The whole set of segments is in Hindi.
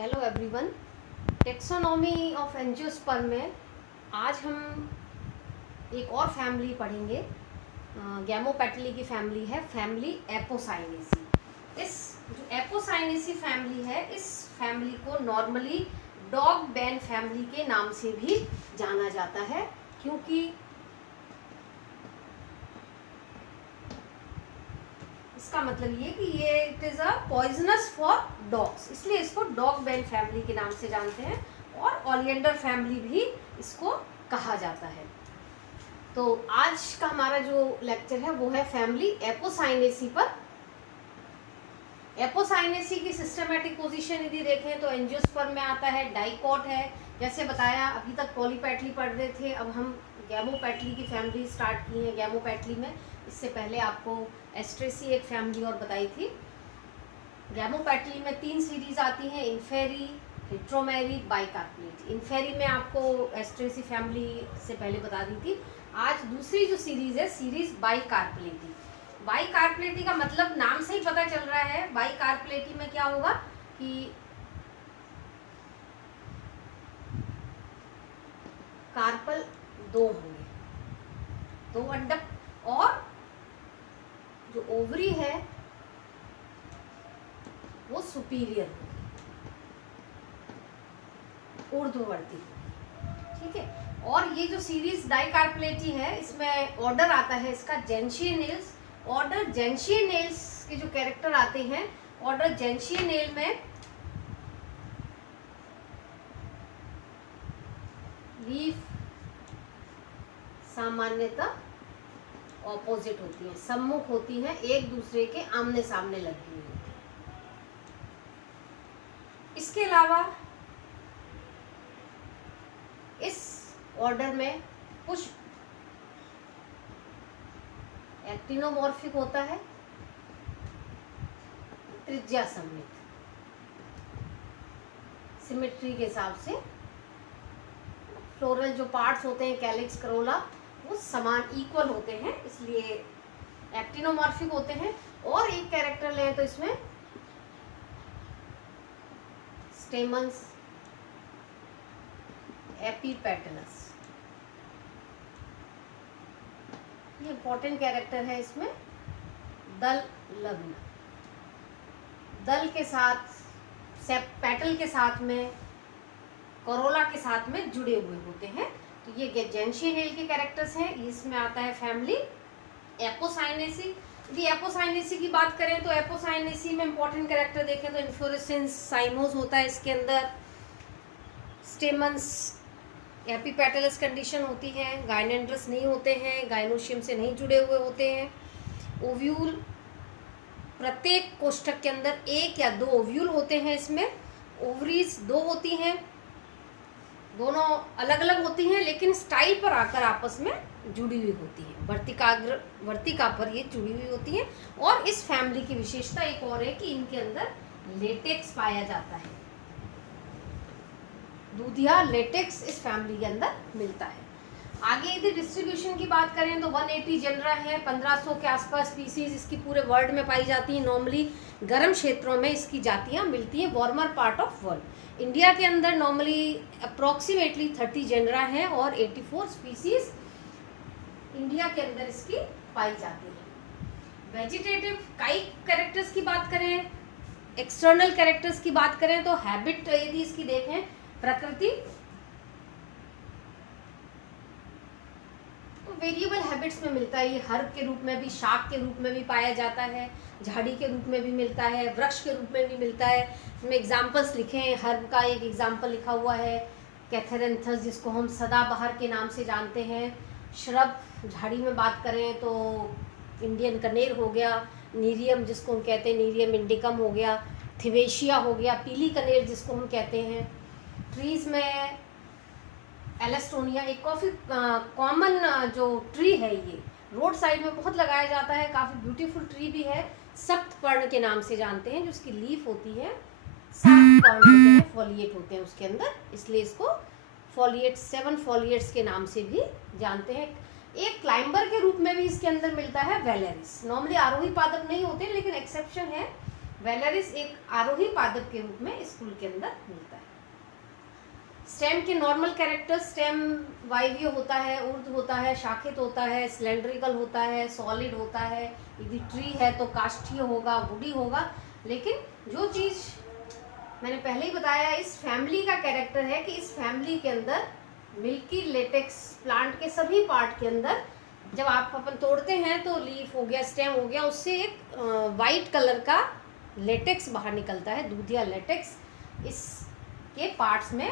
Hello everyone. Taxonomy of angiosperm में आज हम एक और फैमिली पढ़ेंगे। गैमोपेटली की फैमिली है, फैमिली एपोसाइनेसी। इस जो एपोसाइनेसी फैमिली है, इस फैमिली को नॉर्मली डॉग बैन फैमिली के नाम से भी जाना जाता है, क्योंकि इसका मतलब ये कि ये it is a poisonous for dogs, इसलिए इसको डॉग बैन फैमिली के नाम से जानते हैं, और ओलियंडर फैमिली भी इसको कहा जाता है। तो आज का हमारा जो लेक्चर है वो है फैमिली एपोसाइनेसी पर। एपोसाइनेसी की सिस्टमेटिक पोजीशन यदि देखें तो एंजियोस्पर्म में आता है, डाइकॉट है। जैसे बताया, अभी तक पॉलीपेटली पढ़ रहे थे, अब हम गैमोपेटली की फैमिली स्टार्ट की है। गैमोपेटली में इससे पहले आपको एस्ट्रेसी एक फैमिली और बताई थी। गैमोपेटली में 3 सीरीज आती हैं, इन्फेरी, हिट्रोमेरी, बाइकार्पेटी। इन्फेरी में आपको एस्ट्रेसी फैमिली से पहले बता दी थी। आज दूसरी जो सीरीज है, सीरीज बाइकार्पेटी। बाइकार्पेटी का मतलब नाम से ही पता चल रहा है। बाइकार्पेटी में क्या होगा कि कार्पल 2 होंगे, 2 अंडक, और जो ओवरी है वो सुपीरियर होगी, ऊर्ध्ववर्ती। ठीक है। और ये जो सीरीज डाइकार्पेटी है, इसमें ऑर्डर आता है इसका जेंशियनेल्स। ऑर्डर जेंशियनेल्स के जो कैरेक्टर आते हैं, ऑर्डर जेंशियनेल में लीफ सामान्यतः ऑपोजिट होती है, सम्मुख होती हैं, एक दूसरे के आमने सामने लगी हुई होती है। इसके अलावा इस ऑर्डर में पुष्प एक्टिनोमॉर्फिक होता है, त्रिज्या सममित, सिमेट्री के हिसाब से। फ्लोरल जो पार्ट्स होते हैं, कैलिक्स, करोला, वो समान इक्वल होते हैं, इसलिए एक्टिनोमॉर्फिक होते हैं। और एक कैरेक्टर लें तो इसमें स्टेमन्स एपीपेटलस, ये इंपॉर्टेंट कैरेक्टर है। इसमें दल लग्न, दल के साथ, पेटल के साथ में, करोला के साथ में जुड़े हुए होते हैं। तो ये जेंशियनेल के कैरेक्टर्स हैं। इसमें आता है फैमिली एपोसाइनेसी। यदि एपोसाइनेसी की बात करें तो एपोसाइनेसी में इंपॉर्टेंट कैरेक्टर देखें तो इन्फ्लोरेसेंस साइमोस होता है, इसके अंदर स्टेमन्स एपीपेटलस कंडीशन होती है, गाइनेंड्रस नहीं होते हैं, गाइनोशियम से नहीं जुड़े हुए होते हैं। ओव्यूल, प्रत्येक कोष्ठक के अंदर 1 या 2 ओव्यूल होते हैं। इसमें ओवरीज 2 होती हैं, दोनों अलग अलग होती हैं, लेकिन स्टाइल पर आकर आपस में जुड़ी हुई होती हैं, वर्तिका पर ये जुड़ी हुई होती हैं। और इस फैमिली की विशेषता एक और है कि इनके अंदर लेटेक्स पाया जाता है, दूधिया लेटेक्स इस फैमिली के अंदर मिलता है। आगे यदि डिस्ट्रीब्यूशन की बात करें तो 180 जनरा है, 1500 के आसपास स्पीसीज इसकी पूरे वर्ल्ड में पाई जाती हैं। नॉर्मली गर्म क्षेत्रों में इसकी जातियां मिलती हैं, warmer part of world. India के अंदर नॉर्मली अप्रोक्सीमेटली 30 जनरा है और 84 स्पीसीज इंडिया के अंदर इसकी पाई जाती है। वेजिटेटिव काई कैरेक्टर्स की बात करें, एक्सटर्नल कैरेक्टर्स की बात करें तो हैबिट यदि इसकी देखें, प्रकृति तो वेरिएबल हैबिट्स में मिलता है। ये हर्ब के रूप में भी, शाक के रूप में भी पाया जाता है, झाड़ी के रूप में भी मिलता है, वृक्ष के रूप में भी मिलता है। इसमें एग्जाम्पल्स लिखे हैं। हर्ब का एक एग्जाम्पल लिखा हुआ है कैथेरेंथस, जिसको हम सदाबहार के नाम से जानते हैं। श्रब, झाड़ी में बात करें तो इंडियन कनेर हो गया, नीरियम जिसको हम कहते हैं, नीरियम इंडिकम हो गया, थिवेशिया हो गया, पीली कनेर जिसको हम कहते हैं। ट्रीज में एलेस्टोनिया एक काफ़ी कॉमन जो ट्री है, ये रोड साइड में बहुत लगाया जाता है, काफ़ी ब्यूटीफुल ट्री भी है। सप्तपर्ण के नाम से जानते हैं, जो उसकी लीफ होती है 7 पर्ण होते हैं, फॉलिएट होते हैं उसके अंदर, इसलिए इसको फॉलिएट, 7 फॉलिएट्स के नाम से भी जानते हैं। एक क्लाइंबर के रूप में भी इसके अंदर मिलता है वेलेरिस। नॉर्मली आरोही पादप नहीं होते, लेकिन एक्सेप्शन है वेलरिस एक आरोही पादप के रूप में स्कूल के अंदर मिलता है। स्टेम के नॉर्मल कैरेक्टर, स्टेम वायवीय होता है, ऊर्ध होता है, शाखित होता है, सिलेंड्रिकल होता है, सॉलिड होता है। यदि ट्री है तो काष्ठीय होगा, वुडी होगा। लेकिन जो चीज मैंने पहले ही बताया, इस फैमिली का कैरेक्टर है कि इस फैमिली के अंदर मिल्की लेटेक्स, प्लांट के सभी पार्ट के अंदर जब आप अपन तोड़ते हैं तो लीफ हो गया, स्टेम हो गया, उससे एक वाइट कलर का लेटेक्स बाहर निकलता है, दूधिया लेटेक्स इसके पार्ट्स में,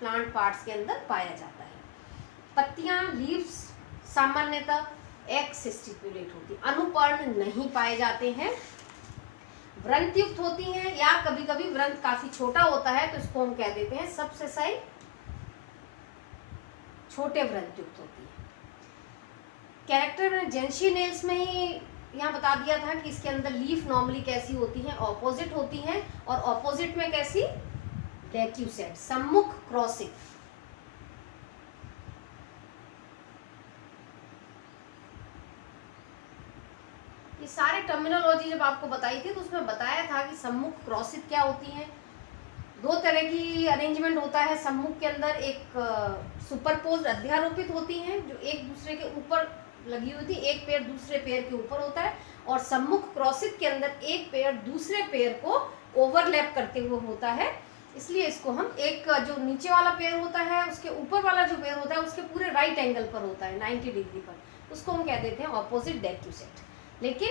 प्लांट पार्ट्स के अंदर पाया जाता है। पत्तियां, लीव्स सामान्यतः एक्स स्टिपुलेट होती, अनुपर्ण नहीं पाए जाते हैं, व्रंतयुक्त होती हैं, या कभी कभी व्रंत काफी छोटा होता है तो इसको हम कह देते हैं सबसेसाई, छोटे व्रंतयुक्त होती है। कैरेक्टर मैंने जेंशी नेल्स में ही यहाँ बता दिया था कि इसके अंदर लीफ नॉर्मली कैसी होती हैं, ऑपोजिट होती हैं, और ऑपोजिट में कैसी, डेक्यूसेट, सम्मुख क्रॉसिंग। ये सारे टर्मिनोलॉजी जब आपको बताई थी तो उसमें बताया था कि सम्मुख क्रॉसित क्या होती है। दो तरह की अरेंजमेंट होता है सम्मुख के अंदर, एक सुपरपोज अध्यारोपित होती हैं जो एक दूसरे के ऊपर लगी हुई थी, एक पेड़ दूसरे पेड़ के ऊपर होता है, और सम्मुख क्रॉसित के अंदर एक पेड़ दूसरे पेड़ को ओवरलैप करते हुए होता है। इसलिए इसको हम, एक जो नीचे वाला पेड़ होता है उसके ऊपर वाला जो पेड़ होता है उसके पूरे राइट एंगल पर होता है, 90 डिग्री पर, उसको हम कह देते हैं ऑपोजिट डेक्यूसेट। लेकिन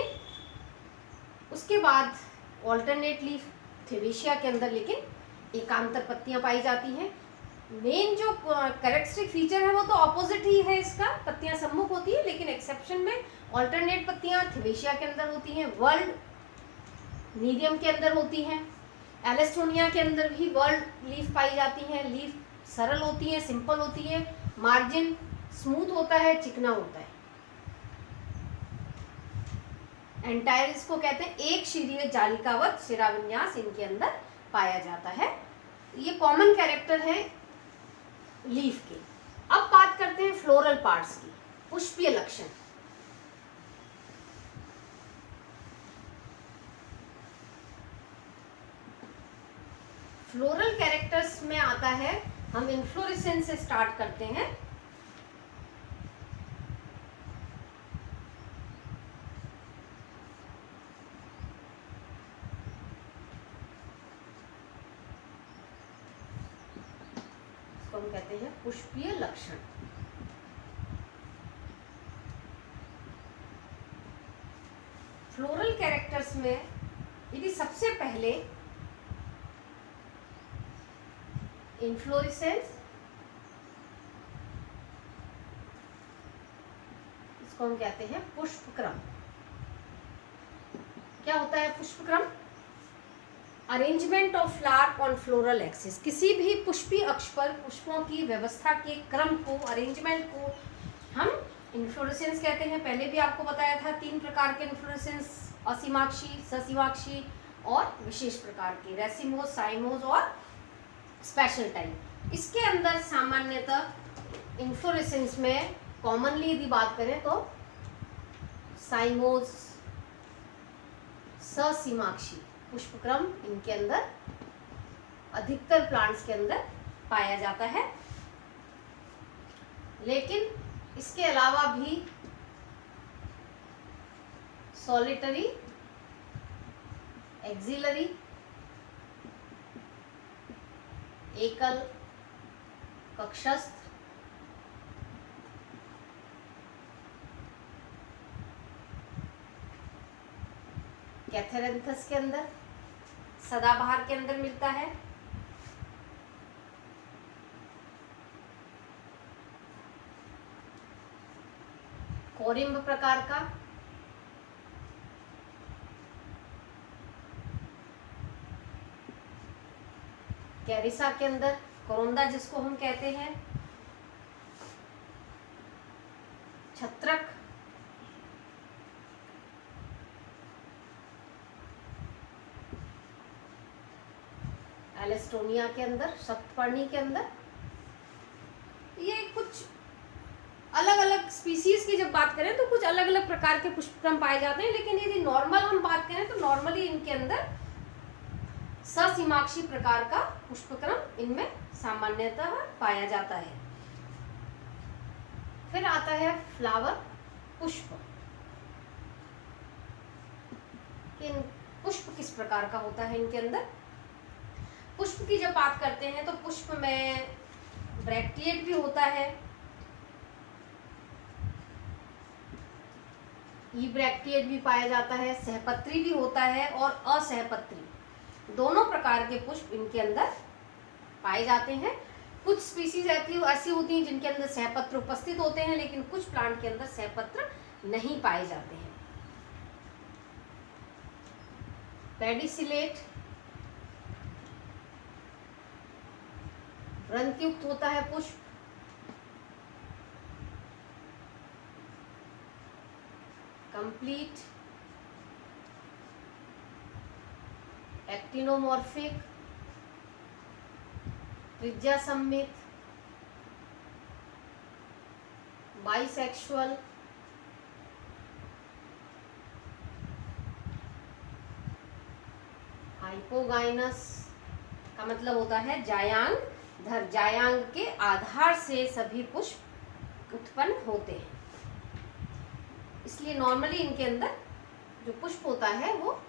उसके बाद ऑल्टरनेट लीफ थेवेशिया के अंदर लेकिन एकांतर पत्तियां पाई जाती हैं। मेन जो कैरेक्टरिस्टिक फीचर है वो तो ऑपोजिट ही है इसका, पत्तियां सम्मुख होती है, लेकिन एक्सेप्शन में ऑल्टरनेट पत्तियां थेवेशिया के अंदर होती हैं, वर्ल्ड मीडियम के अंदर होती हैं, एलेस्टोनिया के अंदर भी वर्ल्ड लीफ पाई जाती हैं। लीफ सरल होती है, सिंपल होती है, मार्जिन स्मूथ होता है, चिकना होता है। एंटायर इसको कहते हैं एक शीरीय जालिकावत शिराविन्यास इनके अंदर पाया जाता है। ये कॉमन कैरेक्टर है लीफ के। अब बात करते हैं फ्लोरल पार्ट्स की, पुष्पीय लक्षण। फ्लोरल कैरेक्टर्स में आता है, हम इन्फ्लोरेसेंस से स्टार्ट करते हैं। इसको हम कहते हैं पुष्पीय लक्षण। फ्लोरल कैरेक्टर्स में यदि सबसे पहले इन्फ्लोरेसेंस, इसको हम कहते हैं पुष्पक्रम। क्या होता है पुष्पक्रम? Arrangement of flower on floral axis, किसी भी पुष्पीय अक्ष पर पुष्पों की व्यवस्था के क्रम को, अरेंजमेंट को हम इन्फ्लोरेसेंस कहते हैं। पहले भी आपको बताया था 3 प्रकार के इन्फ्लोरेसेंस, असीमाक्षी, ससीमाक्षी और विशेष प्रकार के, रेसिमोज, साइमोज और स्पेशल टाइप। इसके अंदर सामान्यतः इन्फ्लोरेसेंस में कॉमनली यदि बात करें तो साइमोज, ससीमाक्षी पुष्पक्रम इनके अंदर अधिकतर प्लांट्स के अंदर पाया जाता है। लेकिन इसके अलावा भी सॉलिटरी, एक्सिलरी, एकल, कक्षस्थ, कैथेरेंथस के अंदर, सदाबहार के अंदर मिलता है, कोरिम्ब प्रकार का, कैरिसा के अंदर, कोरोंदा जिसको हम कहते हैं, छत्रक, एलेस्टोनिया के अंदर, सप्तपर्णी के अंदर। ये कुछ अलग अलग स्पीसीज की जब बात करें तो कुछ अलग अलग प्रकार के पुष्पक्रम पाए जाते हैं। लेकिन यदि नॉर्मल हम बात करें तो नॉर्मली इनके अंदर ससीमाक्षी प्रकार का पुष्पक्रम इनमें सामान्यतः पाया जाता है। फिर आता है फ्लावर पुष्प। इन पुष्प किस प्रकार का होता है इनके अंदर? पुष्प की जब बात करते हैं तो पुष्प में ब्रैक्टिएट भी होता है, ब्रैक्टिएट भी पाया जाता है, सहपत्री भी होता है और असहपत्री दोनों प्रकार के पुष्प इनके अंदर पाए जाते हैं। कुछ स्पीसीज ऐसी होती हैं जिनके अंदर सहपत्र उपस्थित होते हैं, लेकिन कुछ प्लांट के अंदर सहपत्र नहीं पाए जाते हैं। पेडिसिलेट वृंतयुक्त होता है पुष्प। कंप्लीट एक्टिनोमॉर्फिक, त्रिज्या सममित, बाइसेक्सुअल, हाइपोगाइनस का मतलब होता है जायांग धर, जायांग के आधार से सभी पुष्प उत्पन्न होते हैं। इसलिए नॉर्मली इनके अंदर जो पुष्प होता है वो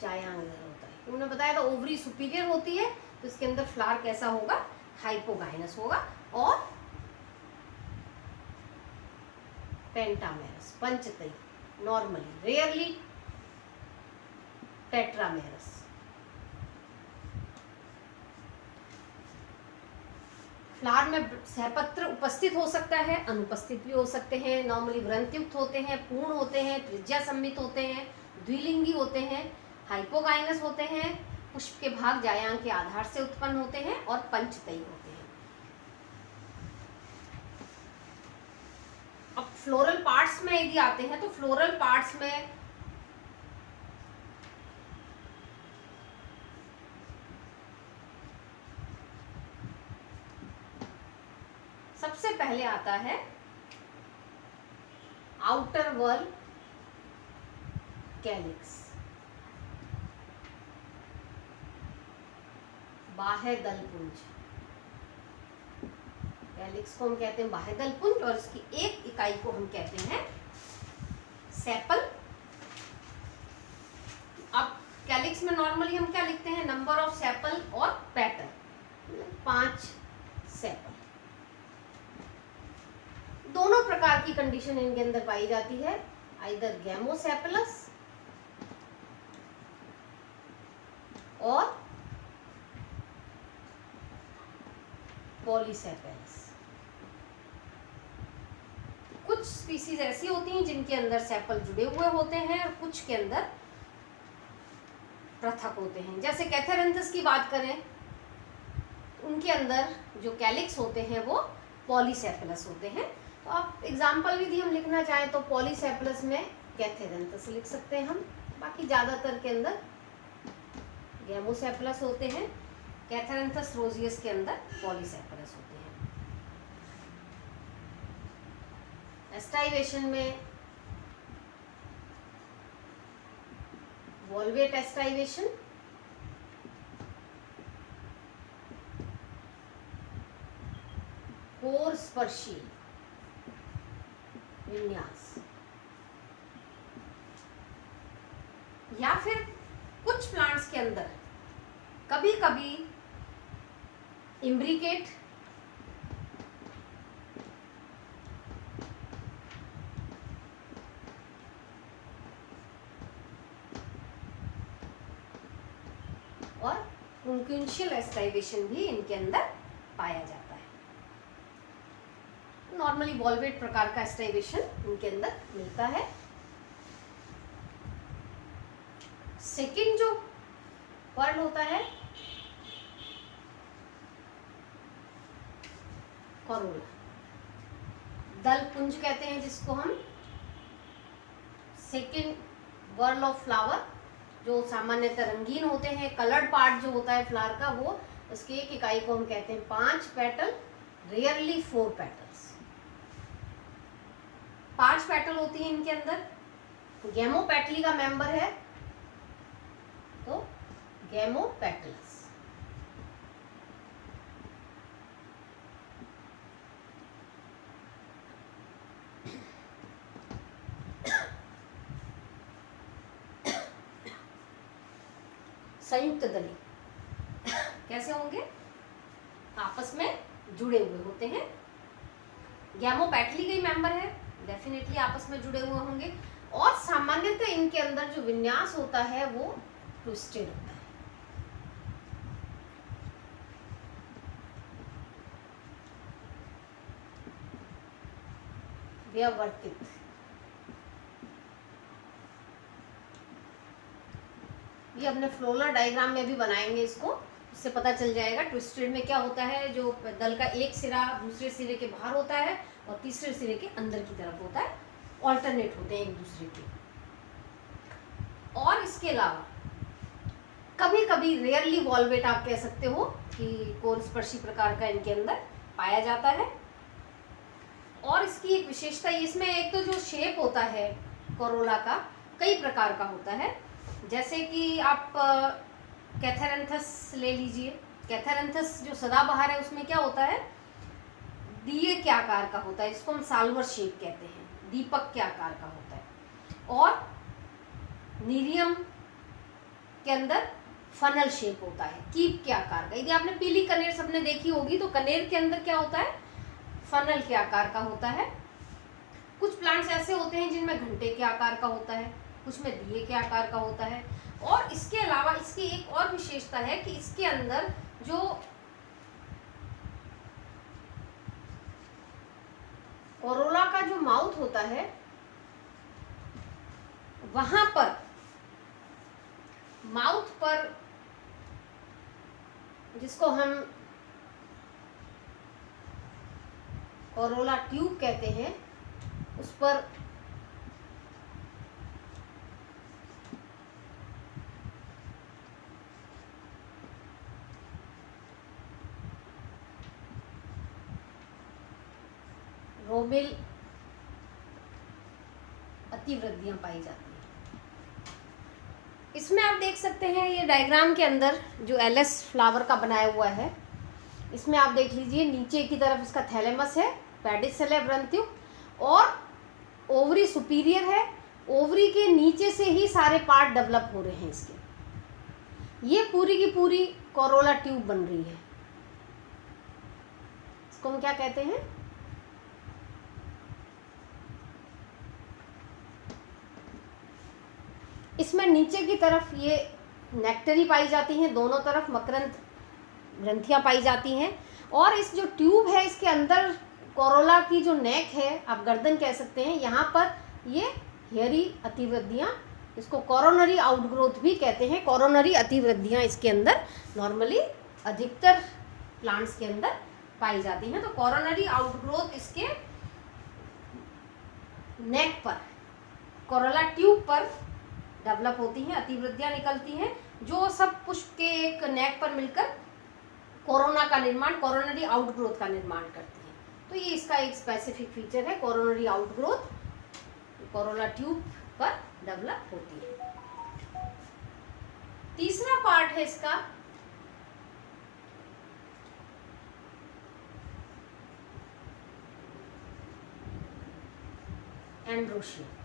जायांग धर होता है। उन्होंने बताया था ओवरी सुपीरियर होती है, तो इसके अंदर फ्लावर कैसा होगा? हाइपोगाइनस होगा। और पेंटामेरस पंचतई नॉर्मली, रेयरली टेट्रामेरस। फ्लावर में सहपत्र उपस्थित हो सकता है, अनुपस्थित भी हो सकते हैं। नॉर्मली वृंतयुक्त होते हैं, पूर्ण होते हैं, त्रिज्या सममित होते हैं, द्विलिंगी होते हैं, हाइपोगाइनस होते हैं, पुष्प के भाग जायांग के आधार से उत्पन्न होते हैं और पंचतई होते हैं। अब फ्लोरल पार्ट्स में यदि आते हैं तो फ्लोरल पार्ट्स में सबसे पहले आता है आउटर वर्ल कैलिक्स, बाह्य दलपुंज। कैलिक्स को हम कहते हैं बाह्य दलपुंज और इसकी एक इकाई को हम कहते हैं सेपल। अब कैलिक्स में नॉर्मली हम क्या लिखते हैं? नंबर ऑफ सेपल और पेटल, 5 सेपल। दोनों प्रकार की कंडीशन इनके अंदर पाई जाती है, आइदर गैमोसेपलस और पॉलीसेपलस। कुछ स्पीसीज ऐसी होती हैं जिनके अंदर सेपल जुड़े हुए होते हैं और कुछ के अंदर पृथक होते हैं। जैसे कैथेरेंथस की बात करें, उनके अंदर जो कैलिक्स होते हैं वो पॉलीसेपलस होते हैं। तो आप एग्जाम्पल यदि हम लिखना चाहें तो पॉलीसेपलस में कैथेरेंथस लिख सकते हैं हम। बाकी ज़्यादातर के अंदर गैमोसेपलस होते हैं, कैथेरेंथस रोजियस के अंदर पॉलीसेपलस होते हैं। एस्टाइवेशन में वॉल्वेट एस्टाइवेशन, कोर स्पर्शी विन्यास, या फिर कुछ प्लांट्स के अंदर कभी कभी इम्ब्रिकेट, और कुंकुंशियल एस्टाइवेशन भी इनके अंदर पाया जाता है। नॉर्मली वॉल्वेट प्रकार का एस्टाइवेशन इनके अंदर मिलता है। सेकंड जो वर्ड होता है करोला, दल पुंज कहते हैं जिसको हम। सेकंड वर्ल ऑफ फ्लावर, जो सामान्यतः रंगीन होते हैं, कलर्ड पार्ट जो होता है फ्लावर का, वो उसकी एक इकाई को हम कहते हैं 5 पेटल, रेयरली 4 पेटल्स। 5 पेटल होती है इनके अंदर। गैमोपेटली का मेंबर है तो गैमोपेटलस। संयुक्त दली कैसे होंगे? आपस में जुड़े हुए होते हैं। गैमोपेटली के मेंबर है, डेफिनेटली आपस में जुड़े हुए होंगे। और सामान्यतः इनके अंदर जो विन्यास होता है वो ट्विस्टेड होता है। व्यवर्तित। ये अपने फ्लोरल डायग्राम में भी बनाएंगे इसको, इससे पता चल जाएगा ट्विस्टेड में क्या होता है। जो दल का एक सिरा दूसरे सिरे के बाहर होता है और तीसरे सिरे के अंदर की तरफ होता है, ऑल्टरनेट होते हैं एक दूसरे के। और इसके अलावा कभी कभी रेयरली वॉल्वेट आप कह सकते हो कि कोन स्पर्शी प्रकार का इनके अंदर पाया जाता है। और इसकी एक विशेषता, इसमें एक तो जो शेप होता है कोरोला का कई प्रकार का होता है। जैसे कि आप कैथेरेंथस ले लीजिए। कैथेरेंथस जो सदाबहार है उसमें क्या होता है, दिए के आकार का होता है, जिसको हम साल्वर शेप कहते हैं, दीपक के आकार का होता है। और नीरियम के अंदर फनल शेप होता है, कीप के आकार का। यदि आपने पीली कनेर सबने देखी होगी तो कनेर के अंदर क्या होता है, फनल के आकार का होता है। कुछ प्लांट्स ऐसे होते हैं जिनमें घंटे के आकार का होता है, कुछ में दिए के आकार का होता है। और इसके अलावा इसकी एक और विशेषता है कि इसके अंदर जो कोरोला का जो माउथ होता है वहां पर, माउथ पर, जिसको हम कोरोला ट्यूब कहते हैं, उस पर रोमिल अतिवृद्धियां पाई जाती हैं। इसमें आप देख सकते हैं ये डायग्राम के अंदर जो एलएस फ्लावर का बनाया हुआ है, इसमें आप देख लीजिए नीचे की तरफ इसका थैलेमस है, पेडिसल है वृंतयुक्त, और ओवरी सुपीरियर है। ओवरी के नीचे से ही सारे पार्ट डेवलप हो रहे हैं इसके। ये पूरी की पूरी कोरोला ट्यूब बन रही है। इसको हम क्या कहते हैं, इसमें नीचे की तरफ ये नेक्टरी पाई जाती हैं, दोनों तरफ मकरंद ग्रंथियां पाई जाती हैं। और इस जो ट्यूब है इसके अंदर कोरोला की जो नेक है, आप गर्दन कह सकते हैं, यहाँ पर ये हेयरी अतिवृद्धियाँ, इसको कोरोनरी आउटग्रोथ भी कहते हैं। कोरोनरी अतिवृद्धियाँ इसके अंदर नॉर्मली अधिकतर प्लांट्स के अंदर पाई जाती हैं। तो कोरोनरी आउटग्रोथ इसके नेक पर, कोरोला ट्यूब पर डेवलप होती हैं, अतिवृद्धियां निकलती हैं, जो सब पुष्प के एक नेक पर मिलकर कोरोना का निर्माण, कोरोनरी आउटग्रोथ का निर्माण करती हैं। तो ये इसका एक स्पेसिफिक फीचर है, कोरोनरी आउटग्रोथ कोरोला ट्यूब पर डेवलप होती है। तीसरा पार्ट है इसका एंड्रोशियम।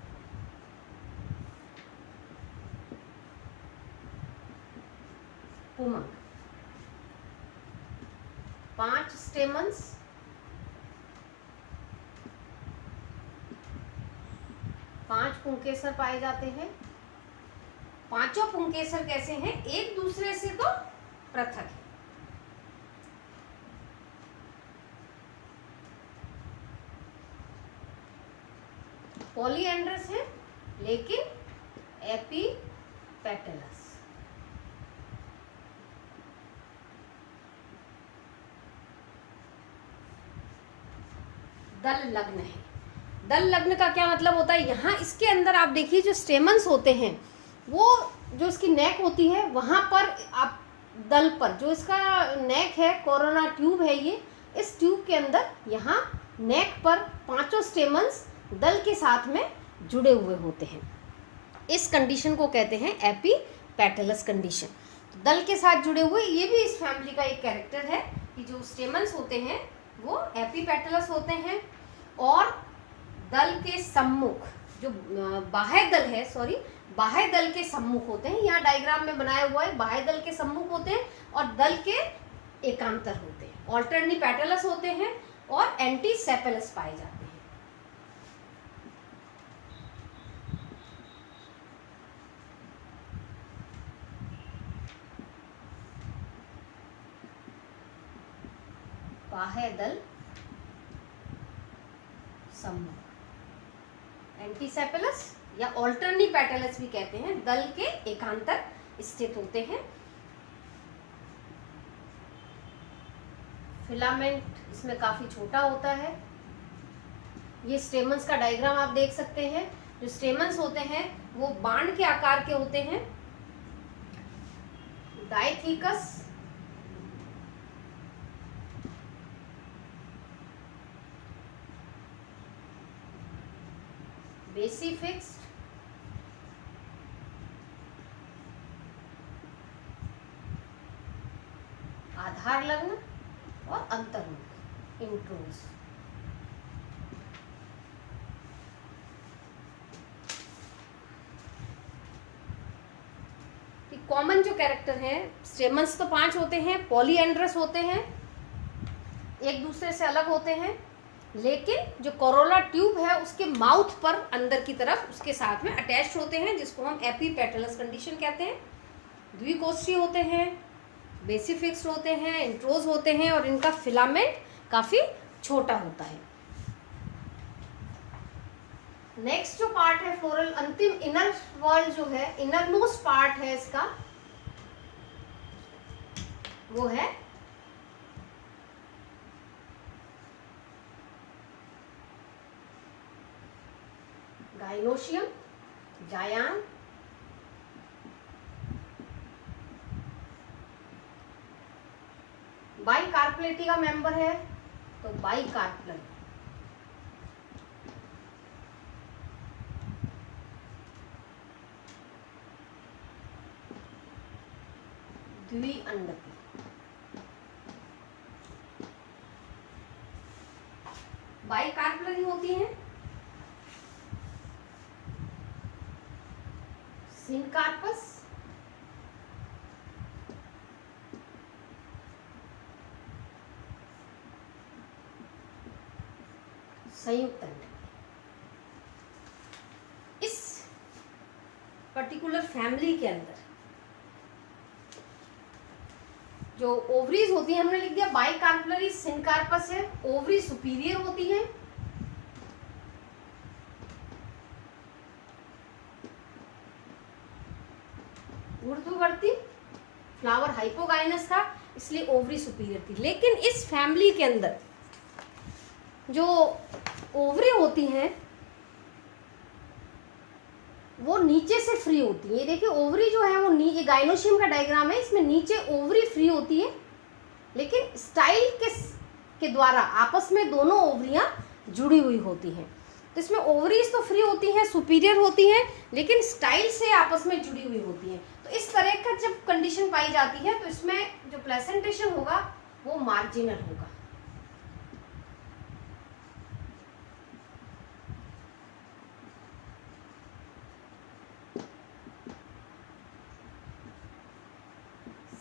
पुमंग, 5 स्टेमन्स, 5 पुंकेसर पाए जाते हैं। पांचों पुंकेसर कैसे हैं, एक दूसरे से तो पृथक है। पॉलीएंड्रस है लेकिन एपीपेटलस। दल लग्न है। दल लग्न का क्या मतलब होता है, यहाँ इसके अंदर आप देखिए जो स्टेमन्स होते हैं, वो जो इसकी नेक होती है वहां पर आप दल पर जो इसका नेक है, कोरोना ट्यूब है ये, इस ट्यूब के अंदर यहाँ नेक पर पांचों स्टेमन्स दल के साथ में जुड़े हुए होते हैं। इस कंडीशन को कहते हैं पेटलस कंडीशन। तो दल के साथ जुड़े हुए ये भी इस फैमिली का एक कैरेक्टर है कि जो स्टेमन्स होते हैं वो एपीपेटलस होते हैं और दल के सम्मुख जो बाह्य दल है, बाह्य दल के सम्मुख होते हैं। यहाँ डायग्राम में बनाया हुआ है, बाह्य दल के सम्मुख होते हैं और दल के एकांतर होते हैं। ऑल्टरनी पेटलस होते हैं और एंटी सेपेलस पाए जाते हैं। बाह्य दल सम्मुख, एंटीसेपेलस या ऑल्टरनी पेटलस भी कहते हैं, दल के एकांतर स्थित होते हैं। फिलामेंट इसमें काफी छोटा होता है। ये स्टेमन्स का डायग्राम आप देख सकते हैं। जो स्टेमन्स होते हैं वो बाण के आकार के होते हैं। डायथीकस, बेसिफिक्स्ड, आधार लग्न और अंतर्मुख, इंट्रोज। कॉमन जो कैरेक्टर हैं, स्टेमन्स तो 5 होते हैं, पॉलीएंड्रस होते हैं, एक दूसरे से अलग होते हैं, लेकिन जो कोरोला ट्यूब है उसके माउथ पर अंदर की तरफ उसके साथ में अटैच्ड होते हैं, जिसको हम एपीपेटलस कंडीशन कहते हैं। द्विकोष्ठी होते हैं, बेसिफिक्स्ड होते हैं, इंट्रोज होते हैं और इनका फिलामेंट काफी छोटा होता है। नेक्स्ट जो पार्ट है फ्लोरल, अंतिम इनर वर्ल्ड जो है, इनर मोस्ट पार्ट है इसका, वो है गाइनोशियम, जायान, बाइकार्पलेटी का मेंबर है तो बाइकार्पल, द्विअंडकी, बाइकार्पलरी होती हैं। सिनकार्पस, संयुक्त अंड। इस पर्टिकुलर फैमिली के अंदर जो ओवरीज होती है, हमने लिख दिया बाइकार्पलरी, सिनकार्पस है, ओवरी सुपीरियर होती है, ऊर्ध्ववर्ती, फ्लावर हाइपोगाइनस था इसलिए ओवरी सुपीरियर थी। लेकिन इस फैमिली के अंदर जो ओवरी होती हैं वो नीचे से फ्री होती है। ये देखिए ओवरी जो है वो नीचे, गाइनोशियम का डायग्राम है, इसमें नीचे ओवरी फ्री होती है, लेकिन स्टाइल के द्वारा आपस में दोनों ओवरियां जुड़ी हुई होती हैं। तो इसमें ओवरीज तो फ्री होती हैं, सुपीरियर होती हैं, लेकिन स्टाइल से आपस में जुड़ी हुई होती हैं। तो इस तरह का जब कंडीशन पाई जाती है तो इसमें जो प्लेसेंटेशन होगा वो मार्जिनल होगा।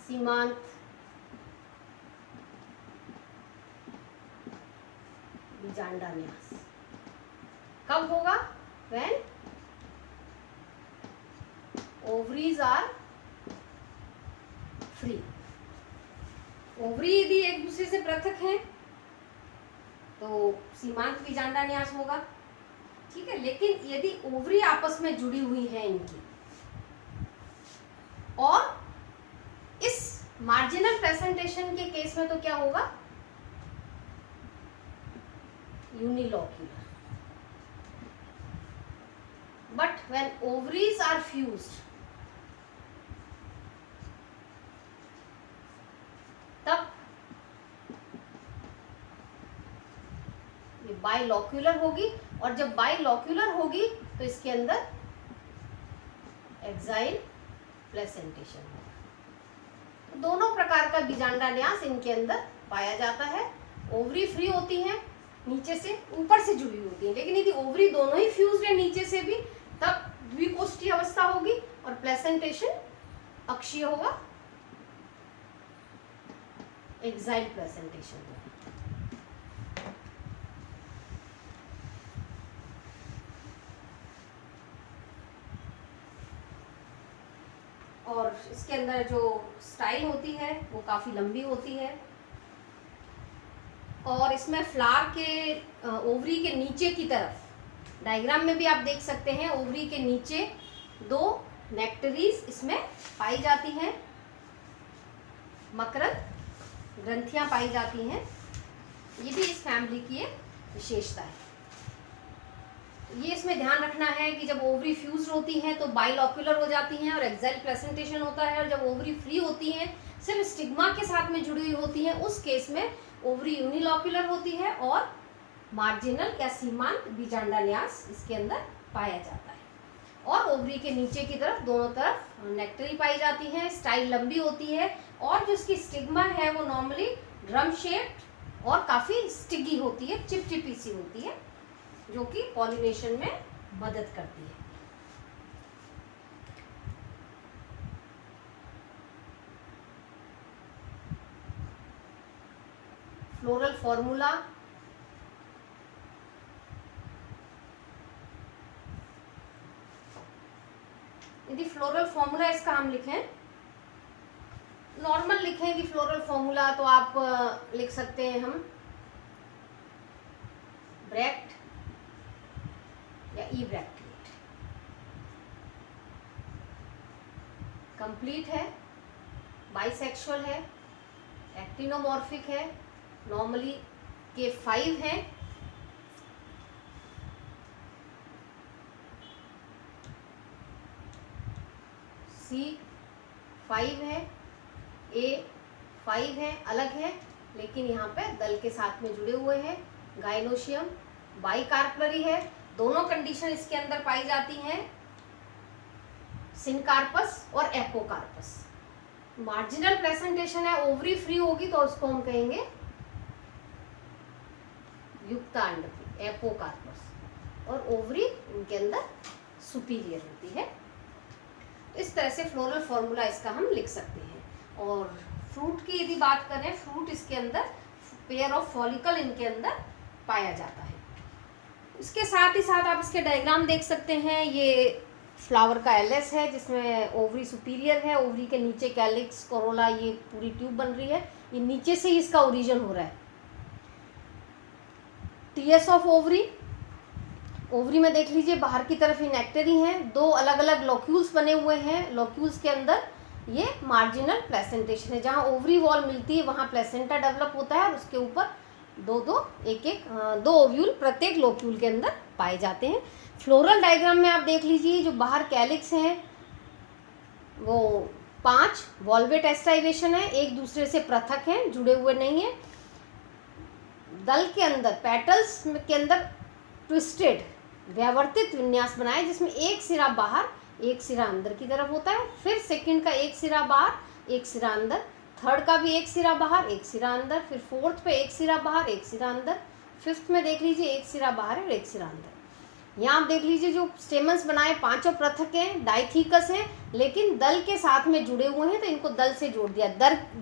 सीमांत बीजांडान्यास कब होगा? when ovaries are free। Ovary यदि एक दूसरे से पृथक हैं तो सीमांत बीजांडान्यास होगा, ठीक है। लेकिन यदि ओवरी आपस में जुड़ी हुई है इनकी, और इस मार्जिनल प्रेजेंटेशन के केस में तो क्या होगा? Unilocular. But when ovaries are fused, तब ये बाइलोक्यूलर होगी, और जब बाइलोक्यूलर होगी तो इसके अंदर एक्साइल प्लेसेंटेशन होगा। दोनों प्रकार का बीजांडान्यास इनके अंदर पाया जाता है। ओवरी फ्री होती हैं, नीचे से ऊपर से जुड़ी होती है, लेकिन यदि ओवरी दोनों ही फ्यूज्ड है नीचे से भी, तब द्विकोष्ठीय अवस्था होगी और प्लेसेंटेशन अक्षीय होगा, एक्साइल प्लेसेंटेशन होगा। और इसके अंदर जो स्टाइल होती है वो काफी लंबी होती है, और इसमें फ्लावर के ओवरी के नीचे की तरफ डायग्राम में भी आप देख सकते हैं, ओवरी के नीचे 2 नेक्टरीज इसमें पाई जाती हैं, मकरंद ग्रंथियां पाई जाती हैं। ये भी इस फैमिली की एक विशेषता है। ये इसमें ध्यान रखना है कि जब ओवरी फ्यूज होती हैं तो बाइलॉक्यूलर हो जाती हैं और एक्साइल प्लेसेंटेशन होता है, और जब ओवरी फ्री होती हैं सिर्फ स्टिग्मा के साथ में जुड़ी हुई होती हैं, उस केस में ओवरी यूनिलॉक्यूलर होती है और मार्जिनल या सीमांत बीजांडान्यास इसके अंदर पाया जाता है। और ओवरी के नीचे की तरफ दोनों तरफ नेक्टरी पाई जाती है, स्टाइल लंबी होती है, और जो इसकी स्टिग्मा है वो नॉर्मली ड्रम शेप्ड और काफी स्टिगी होती है, चिपचिपी सी होती है, जो कि पॉलिनेशन में मदद करती है। फ्लोरल फॉर्मूला, यदि फ्लोरल फॉर्मूला इसका हम लिखें, नॉर्मल लिखें यदि फ्लोरल फॉर्मूला, तो आप लिख सकते हैं हम ब्रैक्ट या ई ब्रैक्टेट। कंप्लीट है, बाइसेक्सुअल है, एक्टिनोमॉर्फिक है, नॉर्मली के 5 है, C 5 है, A 5 है, अलग है, लेकिन यहाँ पे दल के साथ में जुड़े हुए हैं। गाइनोशियम बाइकार्पलरी है, दोनों कंडीशन इसके अंदर पाई जाती हैं, सिनकार्पस और एपोकार्पस। मार्जिनल प्रेजेंटेशन है, ओवरी फ्री होगी तो उसको हम कहेंगे युक्तांड एपोकार्पस, और ओवरी इनके अंदर सुपीरियर होती है। इस तरह से फ्लोरल फॉर्मूला इसका हम लिख सकते हैं। और फ्रूट की यदि बात करें, फ्रूट इसके अंदर पेयर ऑफ फॉलिकल इनके अंदर पाया जाता है। इसके साथ ही साथ आप इसके डायग्राम देख सकते हैं। ये फ्लावर का एलएस है जिसमें ओवरी सुपीरियर है, ओवरी के नीचे कैलिक्स कोरोला, ये पूरी ट्यूब बन रही है, ये नीचे से ही इसका ओरिजिन हो रहा है। टीएस ऑफ ओवरी, ओवरी में देख लीजिए बाहर की तरफ ही नेक्टरी हैं, 2 अलग अलग लॉक्यूल्स बने हुए हैं, लॉक्यूल्स के अंदर ये मार्जिनल प्लेसेंटेशन है, जहाँ ओवरी वॉल मिलती है वहाँ प्लेसेंटा डेवलप होता है, और उसके ऊपर 2 ओव्यूल प्रत्येक लोक्यूल के अंदर पाए जाते हैं। फ्लोरल डायग्राम में आप देख लीजिए, जो बाहर कैलिक्स हैं वो 5 वॉल्वेट एस्टाइवेशन है, एक दूसरे से पृथक हैं, जुड़े हुए नहीं हैं। दल के अंदर पेटल्स के अंदर ट्विस्टेड व्यावर्तित विन्यास बनाए, जिसमें एक सिरा बाहर एक सिरा अंदर की तरफ होता है, फिर सेकंड का एक सिरा बाहर एक सिरा अंदर, थर्ड का भी एक सिरा बाहर एक सिरा अंदर, फिर फोर्थ पे एक सिरा बाहर एक सिरा अंदर, फिफ्थ में देख लीजिए एक सिरा बाहर है और एक सिरा अंदर। यहाँ आप देख लीजिए जो स्टेमन्स बनाए पांचों पृथक हैं, डाइथीकस हैं, लेकिन दल के साथ में जुड़े हुए हैं, तो इनको दल से जोड़ दिया।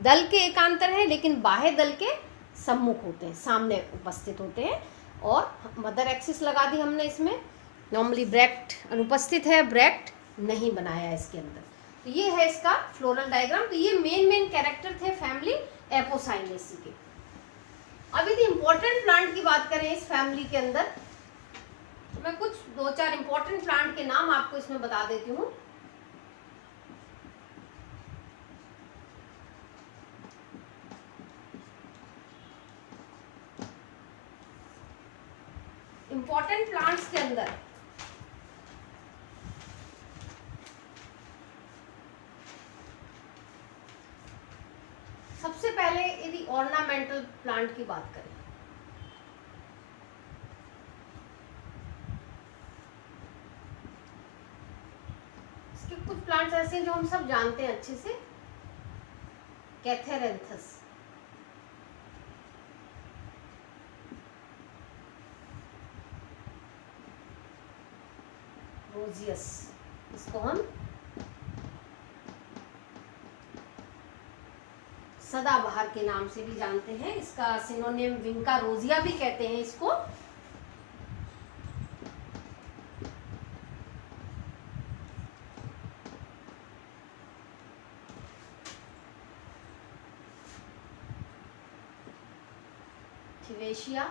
दल के एकांतर है, लेकिन बाह्य दल के सम्मुख होते हैं, सामने उपस्थित होते हैं। और मदर एक्सिस लगा दी हमने इसमें। नॉर्मली ब्रैक्ट अनुपस्थित है, ब्रैक्ट नहीं बनाया है इसके अंदर। तो ये है इसका फ्लोरल डायग्राम। तो ये मेन कैरेक्टर थे फैमिली एपोसाइनेसी के। अब यदि इम्पोर्टेंट प्लांट की बात करें इस फैमिली के अंदर, तो मैं कुछ 2-4 इम्पोर्टेंट प्लांट के नाम आपको इसमें बता देती हूँ। इम्पोर्टेंट प्लांट्स के अंदर सबसे पहले यदि ऑर्नामेंटल प्लांट की बात करें, इसके कुछ कुछ प्लांट्स ऐसे हैं जो हम सब जानते हैं अच्छे से, कैथेरेंथस, रोजियस, इसको हम सदाबहार के नाम से भी जानते हैं, इसका सिनोनिम विंका रोजिया भी कहते हैं इसको। थिवेशिया,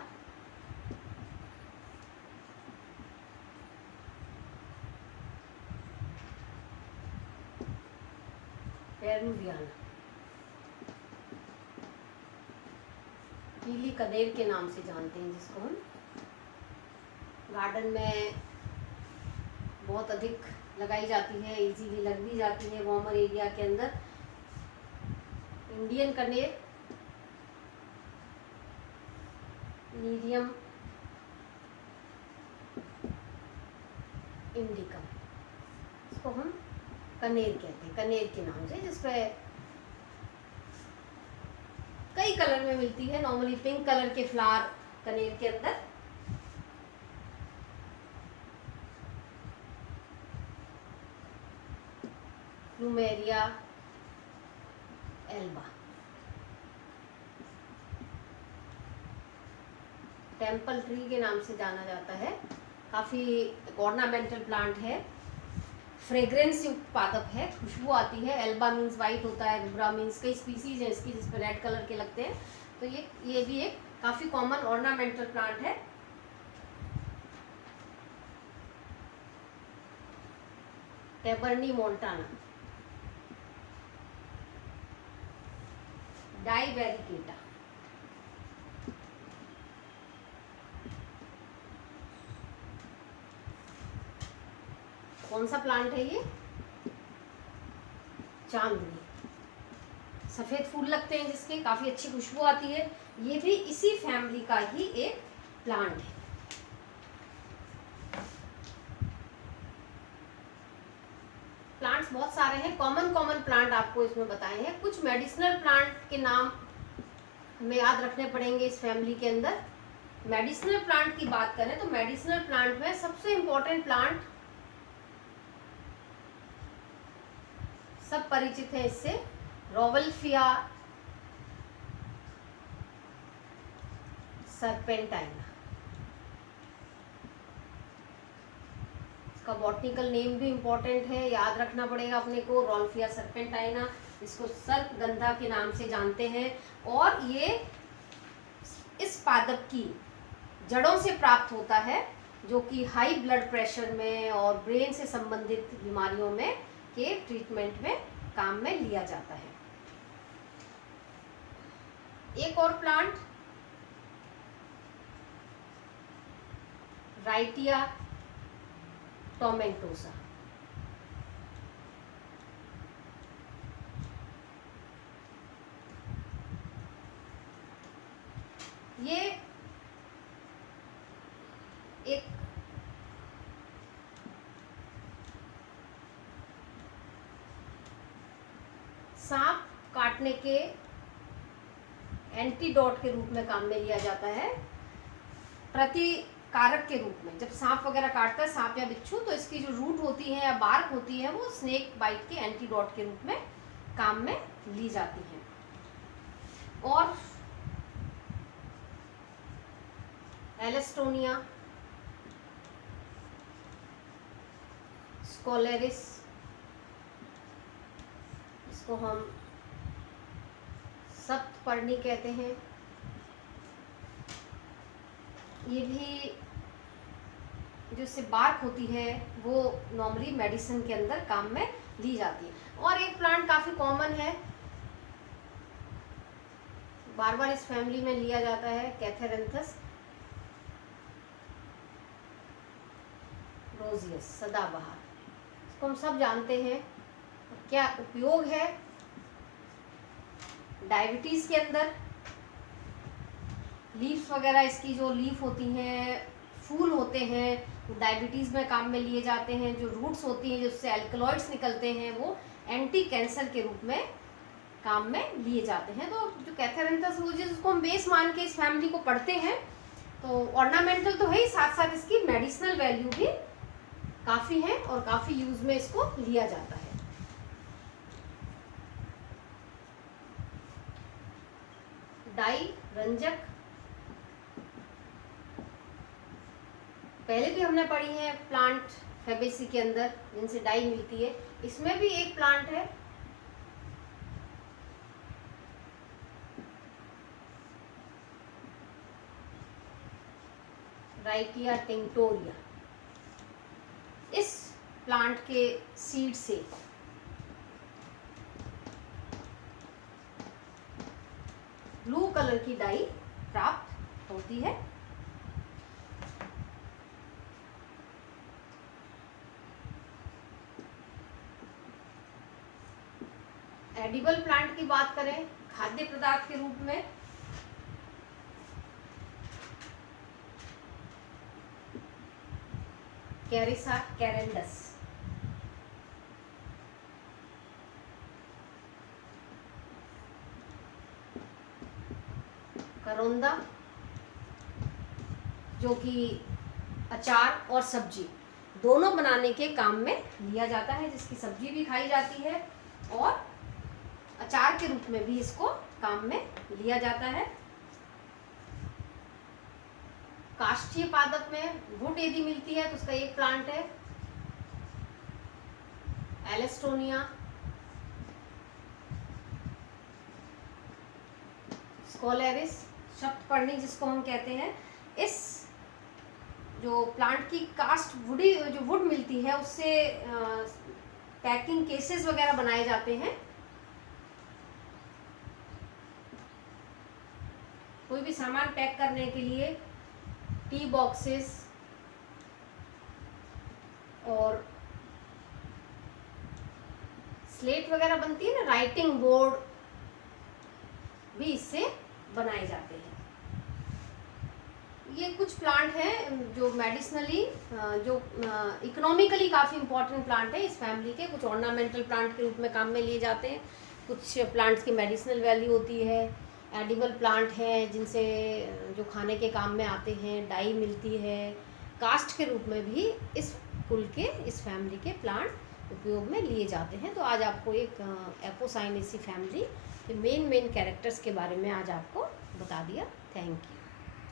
पेरुवियाना, पीली कनेर के नाम से जानते हैं जिसको हम, गार्डन में बहुत अधिक लगाई जाती है, इजीली लग भी जाती है वार्मर एरिया के अंदर। इंडियन कनेर, नीरियम इंडिका, इसको हम कनेर कहते हैं, कनेर के नाम से, जिसपे कई कलर में मिलती है, नॉर्मली पिंक कलर के फ्लावर कनेर के अंदर। प्लूमेरिया एल्बा, टेम्पल ट्री के नाम से जाना जाता है, काफ़ी ऑर्नामेंटल प्लांट है, फ्रेग्रेंस युक्त पादप है, खुशबू आती है। एल्बा मीन्स वाइट होता है, गुबरा मीन्स कई स्पीसीज हैं इसकी जिसपे रेड कलर के लगते हैं, तो ये भी एक काफ़ी कॉमन ऑर्नामेंटल प्लांट है। टेबर्नी मोंटाना, डाइवेरिकेटा, कौन सा प्लांट है ये? चांदनी, सफेद फूल लगते हैं जिसके, काफी अच्छी खुशबू आती है, ये भी इसी फैमिली का ही एक प्लांट है। प्लांट्स बहुत सारे हैं, कॉमन प्लांट आपको इसमें बताए हैं। कुछ मेडिसिनल प्लांट के नाम हमें याद रखने पड़ेंगे इस फैमिली के अंदर। मेडिसिनल प्लांट की बात करें तो मेडिसिनल प्लांट में सबसे इंपॉर्टेंट प्लांट, सब परिचित है इससे, रोवल्फिया सर्पेंटाइना, इसका बॉटनिकल नेम भी इंपॉर्टेंट है, याद रखना पड़ेगा अपने को, रोवल्फिया सर्पेंटाइना, इसको सर्पगंधा के नाम से जानते हैं। और ये इस पादप की जड़ों से प्राप्त होता है, जो कि हाई ब्लड प्रेशर में और ब्रेन से संबंधित बीमारियों में के ट्रीटमेंट में काम में लिया जाता है। एक और प्लांट, राइटिया टोमेंटोसा, ये एक सांप काटने के एंटीडोट के रूप में काम में लिया जाता है, प्रतिकारक के रूप में। जब सांप वगैरह काटता है, सांप या बिच्छू, तो इसकी जो रूट होती है या बार्क होती है वो स्नेक बाइट के एंटीडोट के रूप में काम में ली जाती है। और एलेस्टोनिया, स्कोलेरिस, इसको हम सप्तपर्णी कहते हैं, ये भी जो इससे बार्क होती है वो नॉर्मली मेडिसिन के अंदर काम में ली जाती है। और एक प्लांट काफी कॉमन है, बार बार इस फैमिली में लिया जाता है, कैथेरेंथस रोजियस, सदाबहार, इसको हम सब जानते हैं। क्या उपयोग है? डायबिटीज के अंदर लीव्स वगैरह, इसकी जो लीफ होती हैं, फूल होते हैं, डायबिटीज़ में काम में लिए जाते हैं। जो रूट्स होती हैं जिससे एल्कलॉइड्स निकलते हैं वो एंटी कैंसर के रूप में काम में लिए जाते हैं। तो जो कैथेरेंथस रोजेस उसको हम बेस मान के इस फैमिली को पढ़ते हैं। तो ऑर्नामेंटल तो है ही, साथ साथ इसकी मेडिसिनल वैल्यू भी काफ़ी है और काफ़ी यूज में इसको लिया जाता है। डाई रंजक पहले भी हमने पढ़ी है प्लांट फैबेसी के अंदर, जिनसे डाई मिलती है। इसमें भी एक प्लांट है राइटिया टिंक्टोरिया। इस प्लांट के सीड से ब्लू कलर की डाई प्राप्त होती है। एडिबल प्लांट की बात करें खाद्य पदार्थ के रूप में, कैरिसा कैरेंडस, करोंदा जो कि अचार और सब्जी दोनों बनाने के काम में लिया जाता है, जिसकी सब्जी भी खाई जाती है और अचार के रूप में भी इसको काम में लिया जाता है। काष्ठीय पादप में वुड यदि मिलती है तो उसका एक प्लांट है एलेस्टोनिया स्कोलेरिस, शब्दपर्णी जिसको हम कहते हैं। इस जो प्लांट की कास्ट वुडी जो वुड मिलती है उससे पैकिंग केसेस वगैरह बनाए जाते हैं। कोई भी सामान पैक करने के लिए टी बॉक्सेस और स्लेट वगैरह बनती है ना, राइटिंग बोर्ड भी इससे बनाए जाते हैं। ये कुछ प्लांट हैं जो मेडिसिनली जो इकोनॉमिकली काफ़ी इंपॉर्टेंट प्लांट है इस फैमिली के। कुछ ऑर्नामेंटल प्लांट के रूप में काम में लिए जाते हैं, कुछ प्लांट्स की मेडिसिनल वैल्यू होती है। एडिबल प्लांट हैं जिनसे जो खाने के काम में आते हैं, डाई मिलती है। कास्ट के रूप में भी इस कुल के इस फैमिली के प्लांट उपयोग में लिए जाते हैं। तो आज आपको एक एपोसाइनेसी फैमिली के मेन कैरेक्टर्स के बारे में आज आपको बता दिया। Thank you.